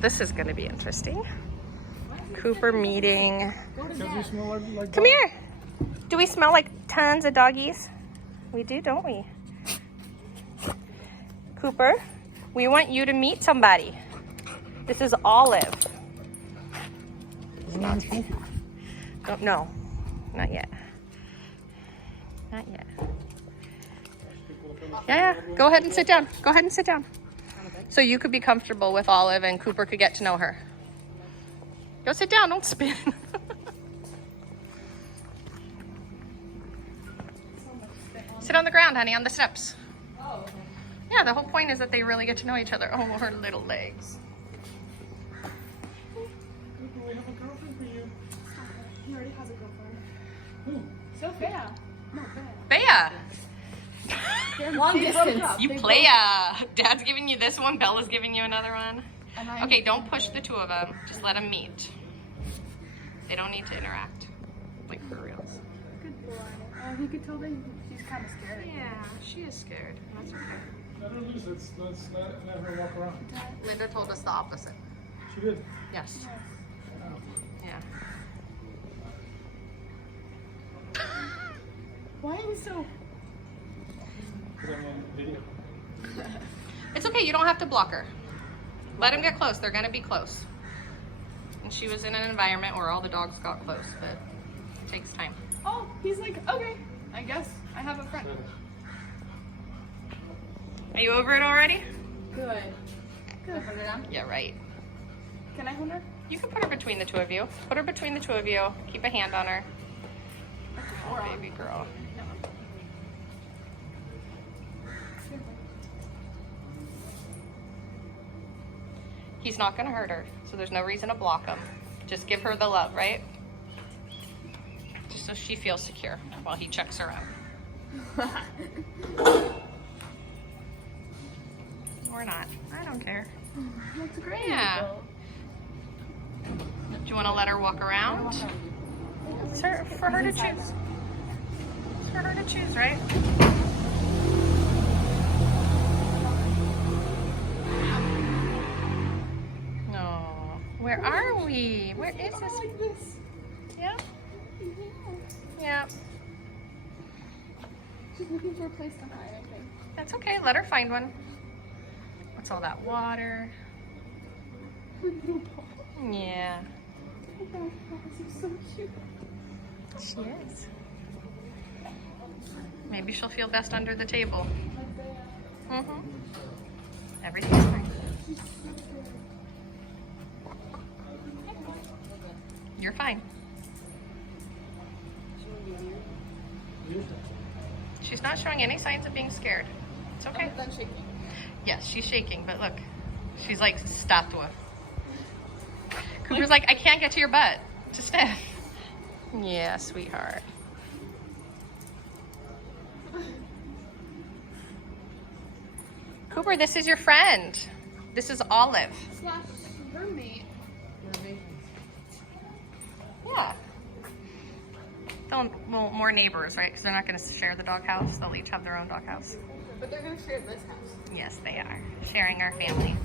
this is gonna be interesting. Cooper meeting. Like Come here. Do we smell like tons of doggies? We do, don't we? Cooper, we want you to meet somebody. This is Olive. Don't, no, not yet. Not yet. Yeah, go ahead and sit down. Go ahead and sit down. So you could be comfortable with Olive and Cooper could get to know her. Go sit down, don't spin. Sit on the ground, honey, on the steps. Oh, okay. Yeah, the whole point is that they really get to know each other. Oh, her little legs. We have a girlfriend for you. He already has a girlfriend. Who? Sophia. No, Bea. They're long distance. You play Dad's giving you this one, Bella's giving you another one. Okay, don't push the two of them. Just let them meet. They don't need to interact. Like for reals. Good boy. He could tell that she's kind of scared. Yeah, she is scared. That's okay. Let her loose. Let's let her walk around. Linda told us the opposite. She did. Yes. Yeah. Why are we so... Because I'm on video. It's okay, you don't have to block her. Let them get close. They're gonna be close. And she was in an environment where all the dogs got close, but it takes time. Oh, he's like, okay, I guess I have a friend. Are you over it already? Good. Good. Put her down? Yeah, right. Can I hold her? You can put her between the two of you. Put her between the two of you. Keep a hand on her. Oh, baby girl. He's not gonna hurt her, so there's no reason to block him. Just give her the love, right? Just so she feels secure while he checks her out. Or not. I don't care. That's great. Yeah. Do you want to let her walk around? It's for her to choose. It's for her to choose, right? No. Where are we? Where is this? Like this. Yeah? Yeah. She's looking for a place to hide, I think. That's okay. Let her find one. What's all that water? Yeah. Oh my gosh, she's so cute. She is. Maybe she'll feel best under the table. Mm-hmm. Everything's fine. You're fine. She's not showing any signs of being scared. It's okay. I'm shaking. Yes, she's shaking, but look. She's like statue. Cooper's like, I can't get to your butt. To Steph. Yeah, sweetheart. Cooper, this is your friend. This is Olive. Slash roommate. Yeah. Well, more neighbors, right? Because they're not going to share the doghouse. They'll each have their own doghouse. But they're going to share this house. Yes, they are. Sharing our family.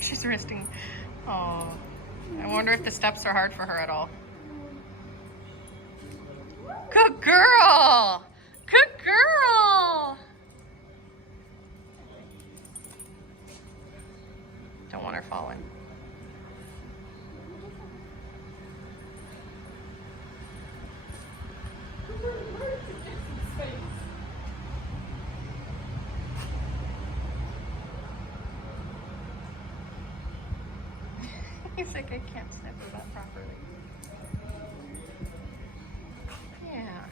She's resting. Oh. I wonder if the steps are hard for her at all. Good girl! Good girl! Don't want her falling. He's like, I can't snip her butt properly. Yeah.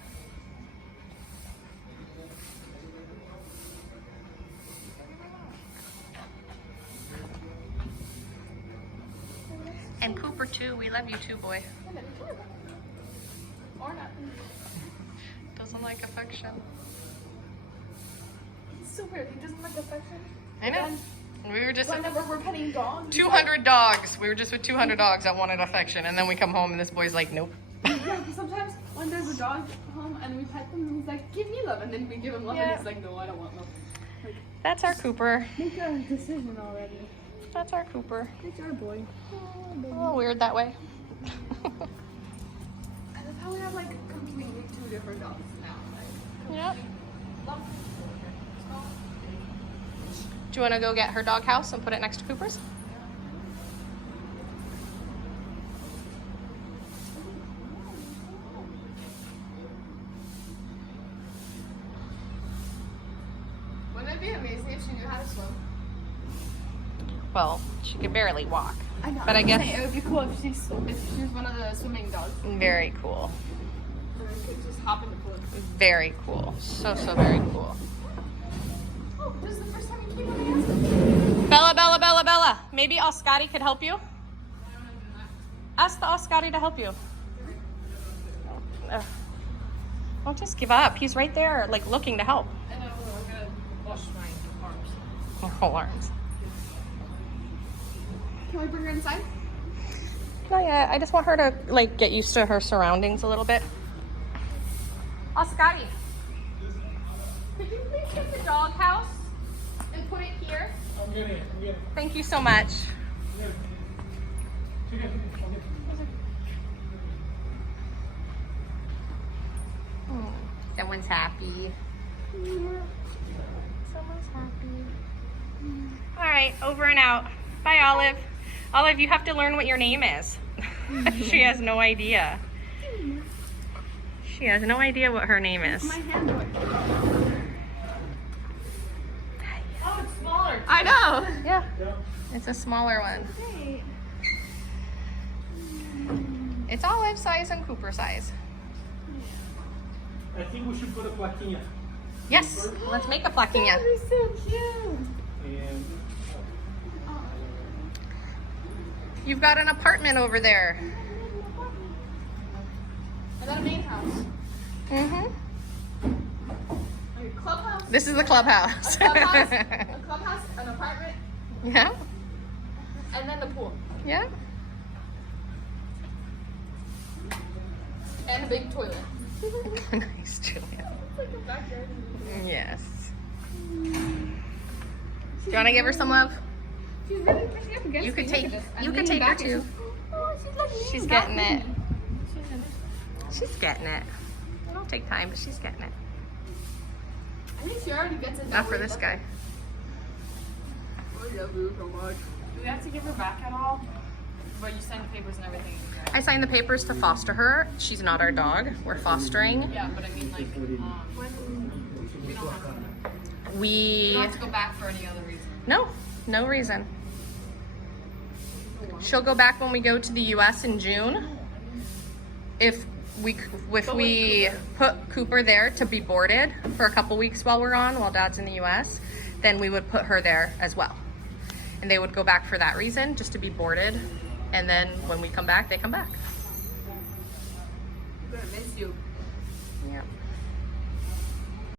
And Cooper too. We love you too, boy. Or not. Doesn't like affection. It's so weird. He doesn't like affection. I know. And we were just Whenever we're petting dogs. 200 dogs. We were just with 200 dogs that wanted affection, and then we come home and this boy's like, nope. Yeah, sometimes when there's a dog home and we pet them, he's like, give me love, and then we give him love, Yeah. and he's like, no, I don't want love. Like, That's our Cooper. make a decision already. That's our Cooper. It's our boy. Oh, baby. A little weird that way. I love how we have like completely two different dogs now. Like, Yep. love. Do you want to go get her dog house and put it next to Cooper's? Wouldn't it be amazing if she knew how to swim? Well, she could barely walk. I know. But I guess- it would be cool if she was one of the swimming dogs. Very cool. Or we could just hop in the pool. Very cool. So very cool. Oh, this is the first time you came on the answer. Bella, Bella, Bella, Bella. Maybe Oscari could help you? Ask the Oscari to help you. Ugh. Don't just give up. He's right there, like looking to help. I know, I'm gonna wash my arms. Oh, arms. Can we bring her inside? Not yet. I just want her to like get used to her surroundings a little bit. Oscari, could you please get the dog house and put it here? I'm getting it. I'm getting it. Thank you so much. Take it. I'll get it. Oh, someone's happy. Someone's happy. All right, over and out. Bye, Olive. Olive, you have to learn what your name is. She has no idea. She has no idea what her name is. My hand boy. Oh, it's smaller. I know. Yeah, Yeah. it's a smaller one. Great. It's Olive size and Cooper size. I think we should put a plaquinha. Yes, let's make a plaquinha. That'd be so cute. And You've got an apartment over there. I got a main house. Mm-hmm. Like a clubhouse. This is the clubhouse. A clubhouse, an apartment, Yeah, and then the pool. yeah. And a big toilet. Nice, Julia. It's like a backyard. Yes. Do you want to give her some love? She's really pushing up against You could me. take. Look at this. I'm You could leaning take her back and too. Oh, she's like She's leaning back getting with it. me. She's getting it. It'll take time, but she's getting it. I think she already gets it. Not for this guy. I love you so much. Do we have to give her back at all? But you signed the papers and everything, right? I signed the papers to foster her. She's not our dog. We're fostering. Yeah, but I mean, like, we don't have to. We We don't have to go back for any other reason. no reason. She'll go back when we go to the U.S. in June. If we put Cooper there to be boarded for a couple weeks while we're on, while Dad's in the U.S., then we would put her there as well. And they would go back for that reason, just to be boarded. And then when we come back, they come back. I'm gonna miss you. Yeah.